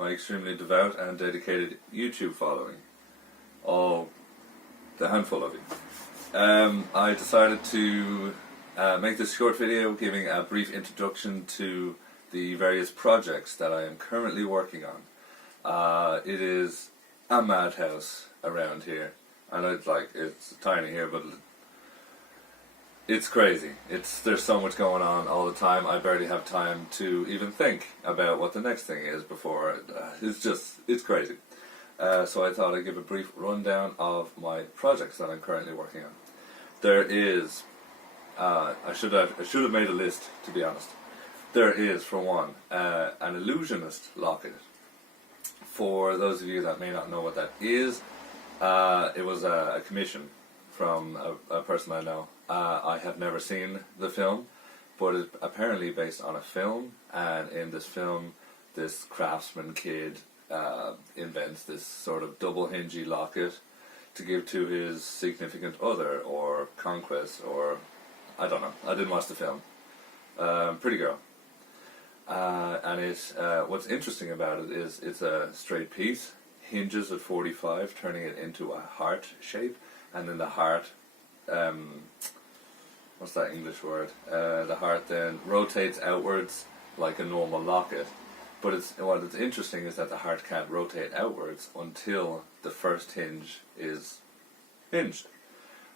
my extremely devout and dedicated YouTube following, all the handful of you, I decided to make this short video giving a brief introduction to the various projects that I am currently working on. It is a madhouse around here. I know it's tiny here, but it's crazy. There's so much going on all the time. I barely have time to even think about what the next thing is before. It's crazy. So I thought I'd give a brief rundown of my projects that I'm currently working on. There is, I should have made a list, to be honest. There is, for one, an illusionist locket. For those of you that may not know what that is, it was a commission from a person I know. I have never seen the film, but it's apparently based on a film, and in this film, this craftsman kid invents this sort of double-hingy locket to give to his significant other, or conquest, or I don't know. I didn't watch the film. Pretty girl. And what's interesting about it is it's a straight piece, hinges at 45, turning it into a heart shape, and then the heart, what's that English word? The heart then rotates outwards like a normal locket. But what's interesting is that the heart can't rotate outwards until the first hinge is hinged.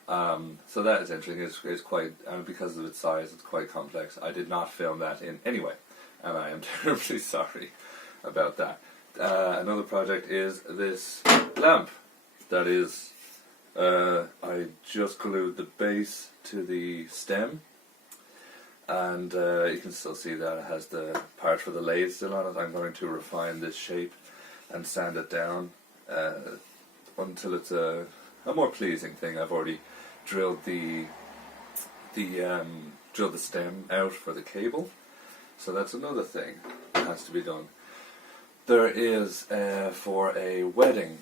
So that is interesting. It's quite, because of its size, it's quite complex. I did not film that in any way, and I am terribly sorry about that. Another project is this lamp. That is, I just glued the base to the stem, and you can still see that it has the part for the lathe still on it. I'm going to refine this shape and sand it down until it's a more pleasing thing. I've already drilled the stem out for the cable, so that's another thing that has to be done. There is for a wedding,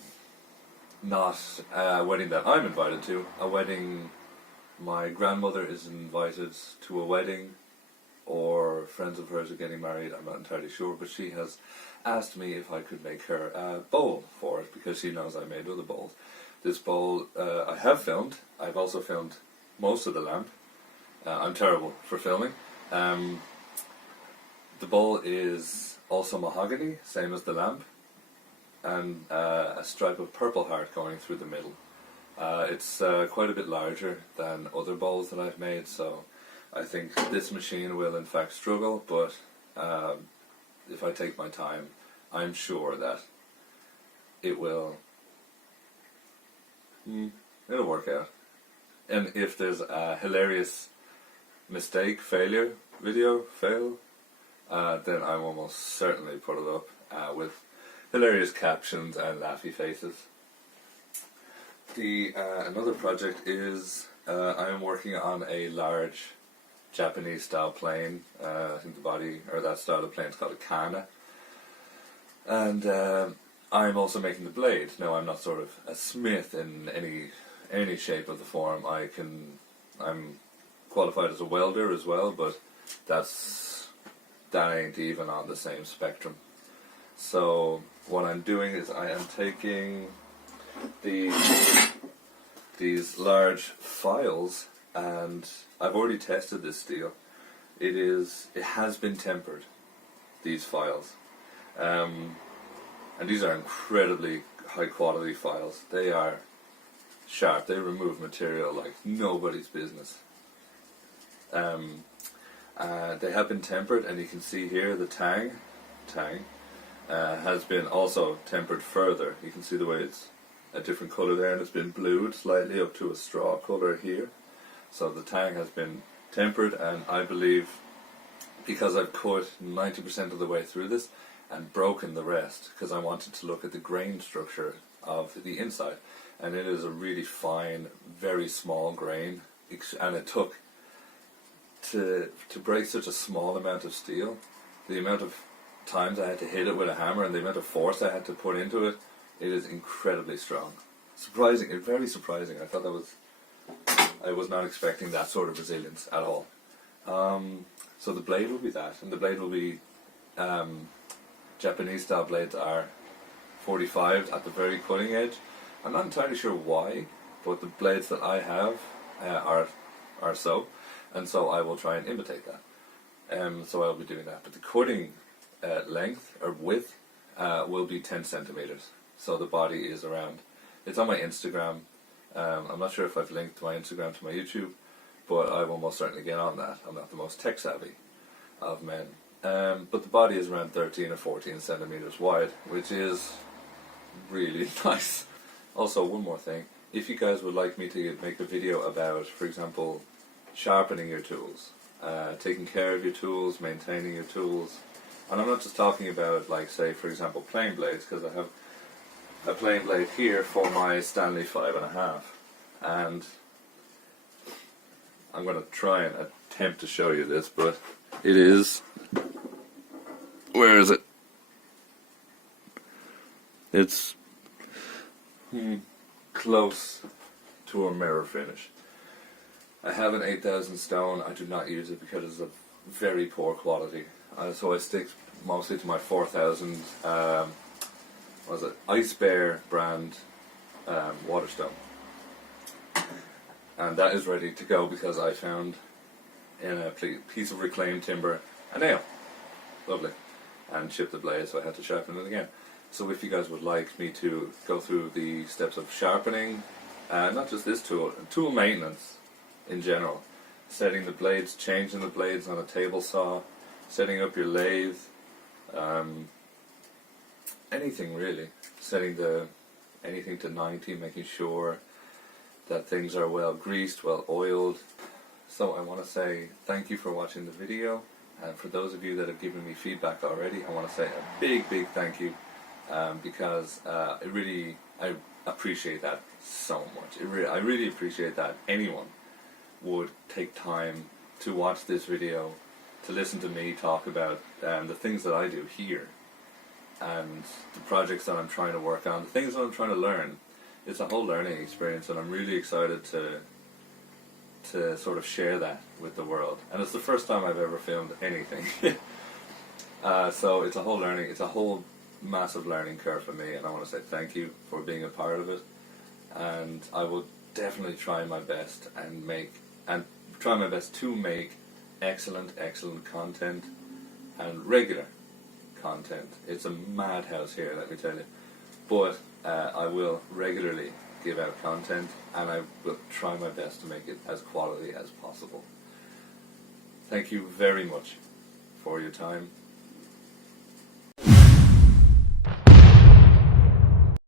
not a wedding that I'm invited to, a wedding. My grandmother is invited to a wedding, or friends of hers are getting married, I'm not entirely sure, but she has asked me if I could make her a bowl for it, because she knows I made other bowls. This bowl I have filmed. I've also filmed most of the lamp. I'm terrible for filming. The bowl is also mahogany, same as the lamp, and a stripe of Purple Heart going through the middle. It's quite a bit larger than other bowls that I've made, so I think this machine will in fact struggle, but if I take my time, I'm sure that it will it'll work out. And if there's a hilarious fail, then I will almost certainly put it up with hilarious captions and laughy faces. Another project is I am working on a large Japanese style plane. I think the body, or that style of plane, is called a kana. And I'm also making the blade. Now, I'm not sort of a smith in any shape of the form. I'm qualified as a welder as well, but that ain't even on the same spectrum. So what I'm doing is I am taking these large files, and I've already tested this steel. It has been tempered, these files, and these are incredibly high quality files. They are sharp. They remove material like nobody's business. They have been tempered, and you can see here the tang has been also tempered further. You can see the way it's a different colour there, and it's been blued slightly up to a straw colour here. So the tang has been tempered, and I believe because I've cut 90% of the way through this and broken the rest, because I wanted to look at the grain structure of the inside, and it is a really fine, very small grain, and it took to break such a small amount of steel, the amount of times I had to hit it with a hammer and the amount of force I had to put into it, it is incredibly strong. Surprising, very surprising. I was not expecting that sort of resilience at all. So the blade will be that, and the blade will be Japanese style blades are 45 at the very cutting edge. I'm not entirely sure why, but the blades that I have are so, and so I will try and imitate that. So I'll be doing that. But the cutting length or width will be 10 centimeters. So the body is around. It's on my Instagram. I'm not sure if I've linked my Instagram to my YouTube, but I will most certainly get on that. I'm not the most tech savvy of men. But the body is around 13 or 14 centimeters wide, which is really nice. Also, one more thing. If you guys would like me to make a video about, for example, sharpening your tools, taking care of your tools, maintaining your tools, and I'm not just talking about, like, say, for example, plane blades, because I have a plane blade here for my Stanley 5.5, and I'm going to try and attempt to show you this, but it is, where is it? It's close to a mirror finish. I have an 8000 stone. I do not use it because it's of very poor quality. So I stick mostly to my 4000 Ice Bear brand Waterstone. And that is ready to go because I found in a piece of reclaimed timber a nail. Lovely. And chipped the blade, so I had to sharpen it again. So if you guys would like me to go through the steps of sharpening, not just this tool maintenance in general, setting the blades, changing the blades on a table saw, setting up your lathe, anything really, setting anything to 90, making sure that things are well greased, well oiled. So I want to say thank you for watching the video, and for those of you that have given me feedback already, I want to say a big thank you. Because I appreciate that so much. I really appreciate that anyone would take time to watch this video, to listen to me talk about the things that I do here, and the projects that I'm trying to work on, the things that I'm trying to learn. It's a whole learning experience, and I'm really excited to sort of share that with the world. And it's the first time I've ever filmed anything. So it's a whole massive learning curve for me, and I want to say thank you for being a part of it, and I will definitely try my best to make excellent content and regular content. It's a madhouse here, let me tell you, but I will regularly give out content, and I will try my best to make it as quality as possible. Thank you very much for your time.